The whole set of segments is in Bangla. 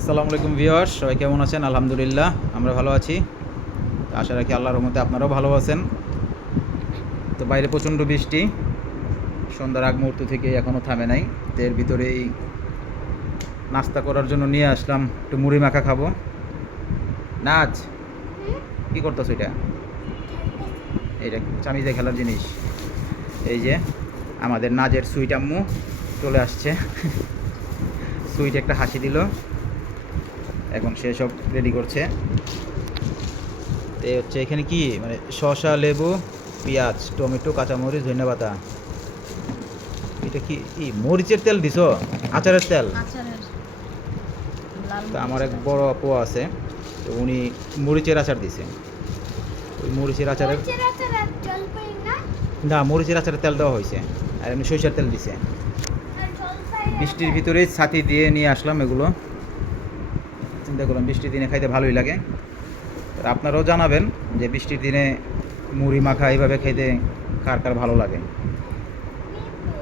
আসসালামু আলাইকুম ভিউয়ার্স, সবাই কেমন আছেন? আলহামদুলিল্লাহ আমরা ভালো আছি। আশা রাখি আল্লাহর রহমতে আপনারাও ভালো আছেন। তো বাইরে প্রচণ্ড বৃষ্টি, সন্ধ্যার আগ মুহূর্ত থেকে এখনও থামে নাই। তো এর ভিতরেই নাস্তা করার জন্য নিয়ে আসলাম একটু মুড়ি মাখা খাবো। নাচ কী করতেছো? এটা চামিজে খেলার জিনিস। এই যে আমাদের নাজের সুইট আম্মু চলে আসছে। সুইট একটা হাসি দিল, এখন সে সব রেডি করছে। এই হচ্ছে এখানে কি মানে শসা, লেবু, পেঁয়াজ, টমেটো, কাঁচামরিচ, ধনেপাতা। এটা কি মরিচের তেল দিছো? আচারের তেল? তা আমার এক বড় আপু আছে, তো উনি মরিচের আচার দিছে। ওই মরিচের আচারের না, মরিচের আচারের তেল দেওয়া হয়েছে, আর এমনি সরিষার তেল দিছে। বৃষ্টির ভিতরেই ছাতি দিয়ে নিয়ে আসলাম এগুলো। চিন্তা করলাম বৃষ্টির দিনে খাইতে ভালোই লাগে। আপনারাও জানাবেন যে বৃষ্টির দিনে মুড়ি মাখা এইভাবে খাইতে কার কার ভালো লাগে।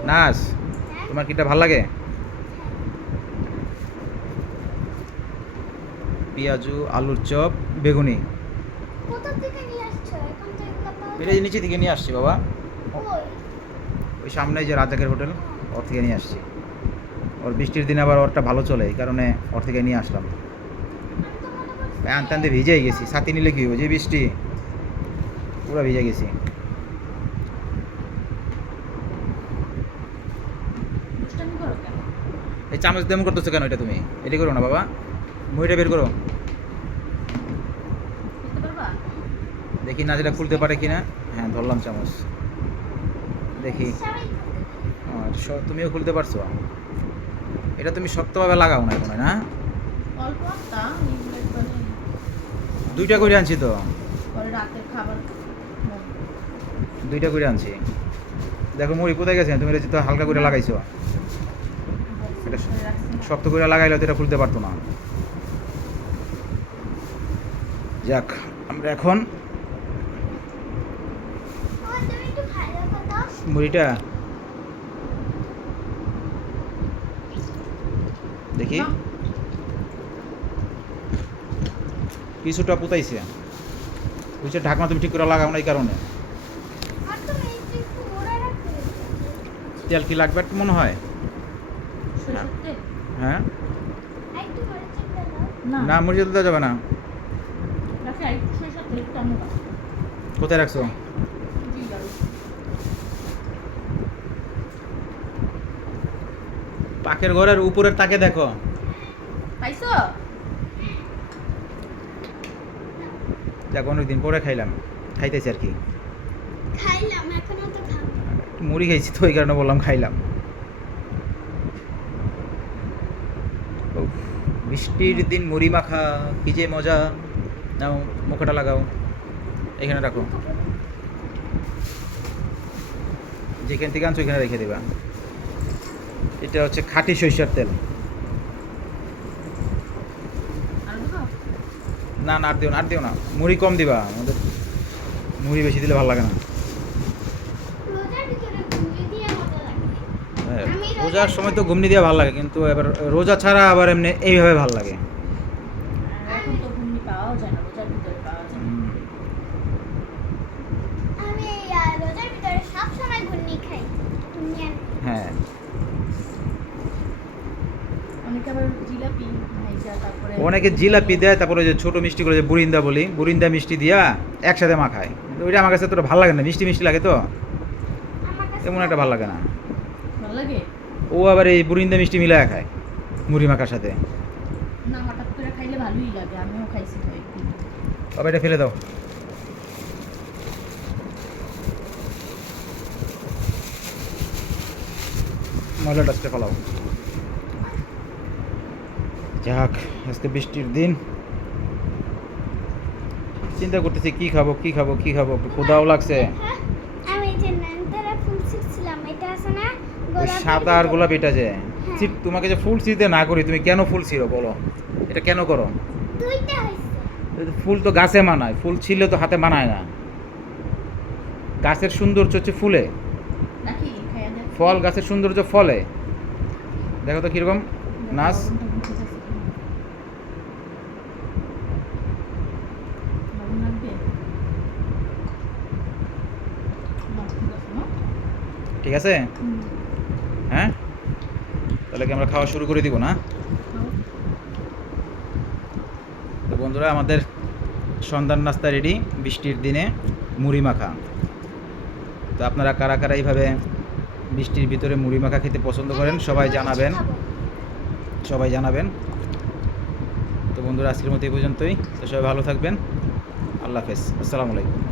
নাস, তোমার কিটা ভালো লাগে? পেঁয়াজু, আলুর চপ, বেগুনি। এটা নিচে থেকে নিয়ে আসছি বাবা, ওই সামনে যে রাজাকের হোটেল, ওর থেকে নিয়ে আসছি। ওর বৃষ্টির দিনে আবার ওরটা ভালো চলে, এই কারণে ওর থেকে নিয়ে আসলাম। আনতে আনতে ভিজেই গেছি, ছাতি নিলে কি হবে, যে বৃষ্টি পুরো ভিজে গেছি। এই চামচ দেম করতেছো কেন? এটা তুমি এটি করো না বাবা, মুড়িটা বের করো। দেখি না যেটা খুলতে পারে কিনা। হ্যাঁ, ধরলাম চামচ, দেখি। তুমিও খুলতে পারছো? এটা তুমি শক্তভাবে লাগাও না এখন, না? দুইটা করে আনছি তো, দুইটা করে আনছি। দেখো মুড়ি কোথায় গেছে, তুমি এটা তো হালকা করে লাগাইছো। এটা শক্ত করে লাগাইলে তো এটা খুলতে পারতো না। যাক, আমরা এখন মুড়িটা দেখি, কিছুটা পুতাইছে, বুঝছে ঢাকনা তুমি ঠিক করে লাগাও না, এই কারণে। তেল কি লাগবে একটু মনে হয়? হ্যাঁ, না মরিচ দেওয়া যাবে না। কোথায় রাখছো? পাখের ঘরের উপরের তাকে দেখো। যাক, অনেকদিন পরে খাইতেছি আর কি। মুড়ি খাইছি তো, ওই কারণে বললাম খাইলাম। বৃষ্টির দিন মুড়ি মাখা কি যে মজা। নাও মুখটা লাগাও, এখানে রাখো, যেখান থেকে আনছো ওইখানে রেখে দেবা। এটা হচ্ছে খাঁটি সরিষার তেল। না না, আর দিও না, মুড়ি কম দিবা, আমাদের মুড়ি বেশি দিলে ভালো লাগে না। রোজার সময় তো ঘুমনি দিয়ে ভালো লাগে, কিন্তু এবার রোজা ছাড়া আবার এমনি এইভাবে ভালো লাগে। হ্যাঁ, অনেকে জিলাপি দেয়, তারপরে যে ছোটো মিষ্টি করে যে বুরিন্দা বলি, বুরিন্দা মিষ্টি দিয়া একসাথে মাখায়। ওইটা আমার কাছে তোটা ভালো লাগে না, মিষ্টি মিষ্টি লাগে তো, তেমন একটা ভালো লাগে না। ও আবার এই বুরিন্দা মিষ্টি মিলায় খায় মুড়ি মাখার সাথে। বাবা এটা ফেলে দাও, ময়লা ডাস্টে ফেলাও। যাক, আজকে বৃষ্টির দিন, চিন্তা করতেছি কি খাবো কি খাবো কি খাবো, ক্ষুধাও লাগছে। ওই সাদা আর গোলাপ, এটা যে তোমাকে যে ফুল ছিঁড়তে না করি, তুমি কেন ফুল ছিঁড়ো বলো? এটা কেন করো? ফুল তো গাছে মানায়, ফুল ছিঁড়লে তো হাতে মানায় না। গাছের সৌন্দর্য হচ্ছে ফুলে, ফল গাছের সৌন্দর্য ফলে। দেখো তো কিরকম নাচ। ঠিক আছে? হ্যাঁ, তাহলে কি আমরা খাওয়া শুরু করে দিব না? তো বন্ধুরা, আমাদের সন্ধ্যার নাস্তা রেডি, বৃষ্টির দিনে মুড়ি মাখা। তো আপনারা কারা কারা এইভাবে বৃষ্টির ভিতরে মুড়ি মাখা খেতে পছন্দ করেন সবাই জানাবেন। তো বন্ধুরা, আজকের মতো এই পর্যন্তই। তো সবাই ভালো থাকবেন। আল্লাহ হাফেজ, আসসালামু আলাইকুম।